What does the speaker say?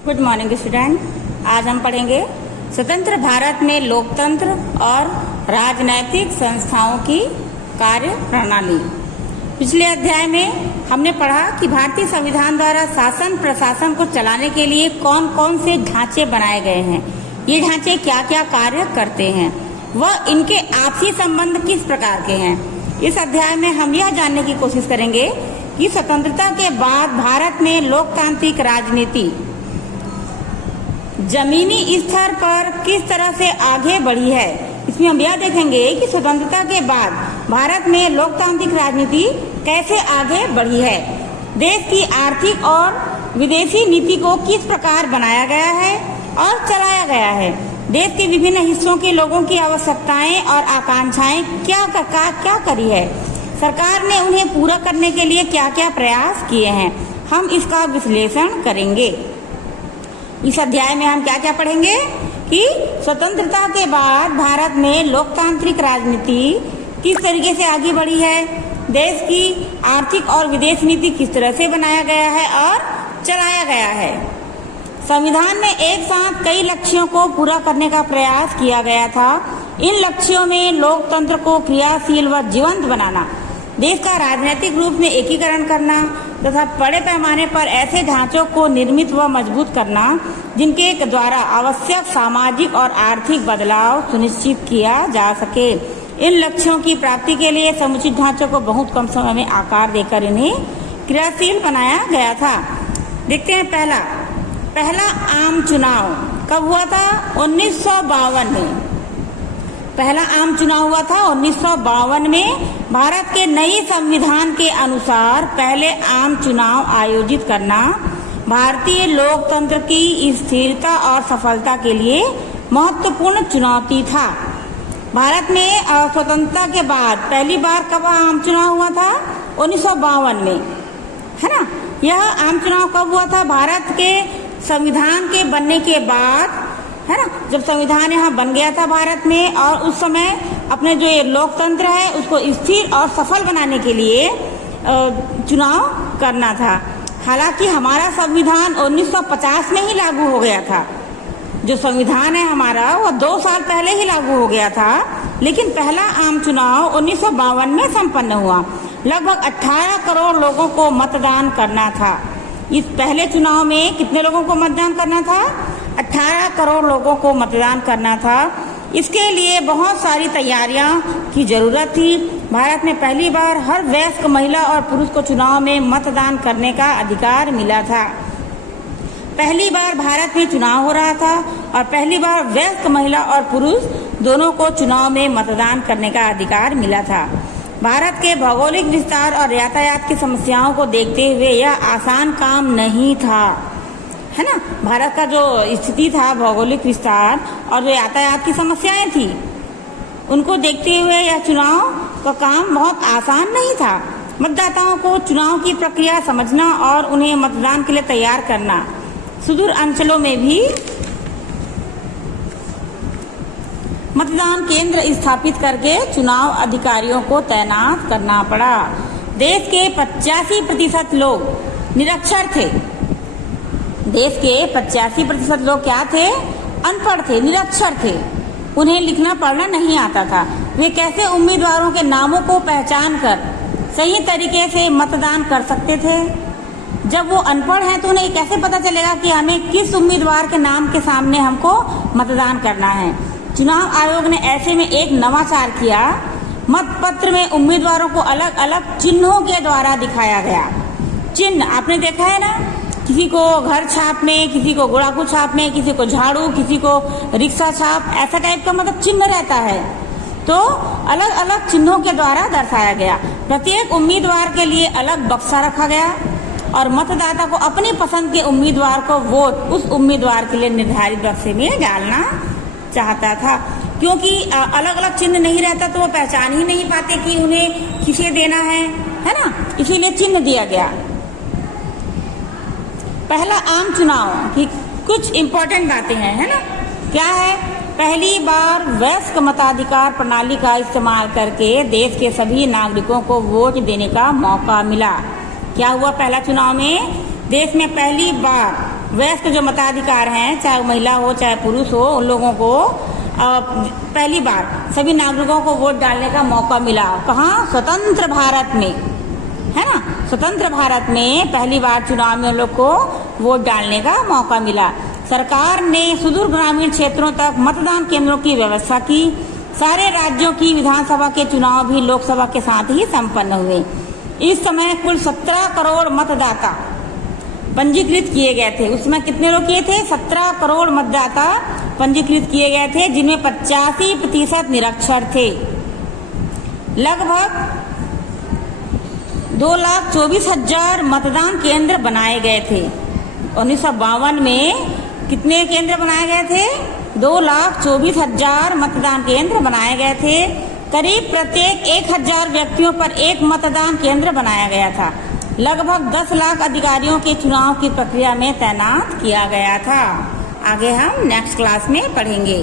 Good morning student. आज हम पढ़ेंगे स्वतंत्र भारत में लोकतंत्र और राजनैतिक संस्थाओं की कार्य प्रणाली। पिछले अध्याय में हमने पढ़ा कि भारतीय संविधान द्वारा शासन प्रशासन को चलाने के लिए कौन कौन से ढांचे बनाए गए हैं, ये ढांचे क्या क्या कार्य करते हैं, वह इनके आपसी संबंध किस प्रकार के हैं। इस अध्याय में हम यह जानने की कोशिश करेंगे कि स्वतंत्रता के बाद भारत में लोकतांत्रिक राजनीति जमीनी स्तर पर किस तरह से आगे बढ़ी है। इसमें हम यह देखेंगे कि स्वतंत्रता के बाद भारत में लोकतांत्रिक राजनीति कैसे आगे बढ़ी है, देश की आर्थिक और विदेशी नीति को किस प्रकार बनाया गया है और चलाया गया है, देश के विभिन्न हिस्सों के लोगों की आवश्यकताएं और आकांक्षाएं क्या करी है, सरकार ने उन्हें पूरा करने के लिए क्या क्या प्रयास किए हैं। हम इसका विश्लेषण करेंगे। इस अध्याय में हम क्या क्या पढ़ेंगे कि स्वतंत्रता के बाद भारत में लोकतांत्रिक राजनीति किस तरीके से आगे बढ़ी है, देश की आर्थिक और विदेश नीति किस तरह से बनाया गया है और चलाया गया है। संविधान में एक साथ कई लक्ष्यों को पूरा करने का प्रयास किया गया था। इन लक्ष्यों में लोकतंत्र को क्रियाशील व जीवंत बनाना, देश का राजनीतिक रूप में एकीकरण करना तथा बड़े पैमाने पर ऐसे ढांचों को निर्मित व मजबूत करना जिनके द्वारा आवश्यक सामाजिक और आर्थिक बदलाव सुनिश्चित किया जा सके। इन लक्ष्यों की प्राप्ति के लिए समुचित ढांचों को बहुत कम समय में आकार देकर इन्हें क्रियाशील बनाया गया था। देखते हैं पहला आम चुनाव कब हुआ था? 1952 में। पहला आम चुनाव हुआ था 1952 में। भारत के नए संविधान के अनुसार पहले आम चुनाव आयोजित करना भारतीय लोकतंत्र की स्थिरता और सफलता के लिए महत्वपूर्ण चुनौती था। भारत में स्वतंत्रता के बाद पहली बार कब आम चुनाव हुआ था? 1952 में, है ना। यह आम चुनाव कब हुआ था? भारत के संविधान के बनने के बाद, है ना, जब संविधान यहाँ बन गया था भारत में, और उस समय अपने जो ये लोकतंत्र है उसको स्थिर और सफल बनाने के लिए चुनाव करना था। हालांकि हमारा संविधान 1950 में ही लागू हो गया था। जो संविधान है हमारा वो 2 साल पहले ही लागू हो गया था, लेकिन पहला आम चुनाव 1952 में संपन्न हुआ। लगभग 18 करोड़ लोगों को मतदान करना था। इस पहले चुनाव में कितने लोगों को मतदान करना था? 18 करोड़ लोगों को मतदान करना था। इसके लिए बहुत सारी तैयारियां की जरूरत थी। भारत में पहली बार हर वयस्क महिला और पुरुष को चुनाव में मतदान करने का अधिकार मिला था। पहली बार भारत में चुनाव हो रहा था और पहली बार वयस्क महिला और पुरुष दोनों को चुनाव में मतदान करने का अधिकार मिला था। भारत के भौगोलिक विस्तार और यातायात की समस्याओं को देखते हुए यह आसान काम नहीं था, है ना। भारत का जो स्थिति था, भौगोलिक विस्तार और जो यातायात की समस्याएं थी, उनको देखते हुए यह चुनाव का काम बहुत आसान नहीं था। मतदाताओं को चुनाव की प्रक्रिया समझना और उन्हें मतदान के लिए तैयार करना, सुदूर अंचलों में भी मतदान केंद्र स्थापित करके चुनाव अधिकारियों को तैनात करना पड़ा। देश के 85% लोग निरक्षर थे। देश के 85% लोग क्या थे? अनपढ़ थे, निरक्षर थे। उन्हें लिखना पढ़ना नहीं आता था। वे कैसे उम्मीदवारों के नामों को पहचान कर सही तरीके से मतदान कर सकते थे? जब वो अनपढ़ हैं तो उन्हें कैसे पता चलेगा कि हमें किस उम्मीदवार के नाम के सामने हमको मतदान करना है? चुनाव आयोग ने ऐसे में एक नवाचार किया। मतपत्र में उम्मीदवारों को अलग अलग चिन्हों के द्वारा दिखाया गया। चिन्ह आपने देखा है ना, किसी को घर छाप में, किसी को गुड़ाकू छाप में, किसी को झाड़ू, किसी को रिक्शा छाप, ऐसा टाइप का मतलब चिन्ह रहता है। तो अलग अलग चिन्हों के द्वारा दर्शाया गया। प्रत्येक उम्मीदवार के लिए अलग बक्सा रखा गया और मतदाता को अपनी पसंद के उम्मीदवार को वोट उस उम्मीदवार के लिए निर्धारित बक्से में डालना चाहता था। क्योंकि अलग अलग चिन्ह नहीं रहता तो वो पहचान ही नहीं पाते कि उन्हें किसे देना है ना, इसीलिए चिन्ह दिया गया। पहला आम चुनाव की कुछ इम्पोर्टेंट बातें हैं, है ना। क्या है? पहली बार वयस्क मताधिकार प्रणाली का इस्तेमाल करके देश के सभी नागरिकों को वोट देने का मौका मिला। क्या हुआ? पहला चुनाव में देश में पहली बार वयस्क जो मताधिकार हैं, चाहे महिला हो चाहे पुरुष हो, उन लोगों को पहली बार सभी नागरिकों को वोट डालने का मौका मिला। कहाँ? स्वतंत्र भारत में, है ना। स्वतंत्र भारत में पहली बार चुनाव में उन लोग को वोट डालने का मौका मिला। सरकार ने सुदूर ग्रामीण क्षेत्रों तक मतदान केंद्रों की व्यवस्था की। सारे राज्यों की विधानसभा के चुनाव भी लोकसभा के साथ ही संपन्न हुए। इस समय कुल 17 करोड़ मतदाता पंजीकृत किए गए थे। उसमें कितने लोग किए थे? 17 करोड़ मतदाता पंजीकृत किए गए थे, जिनमें 85% निरक्षर थे। लगभग 2,24,000 मतदान केंद्र बनाए गए थे। 1952 में कितने केंद्र बनाए गए थे? 2,24,000 मतदान केंद्र बनाए गए थे। करीब प्रत्येक 1,000 व्यक्तियों पर एक मतदान केंद्र बनाया गया था। लगभग 10 लाख अधिकारियों के चुनाव की प्रक्रिया में तैनात किया गया था। आगे हम नेक्स्ट क्लास में पढ़ेंगे।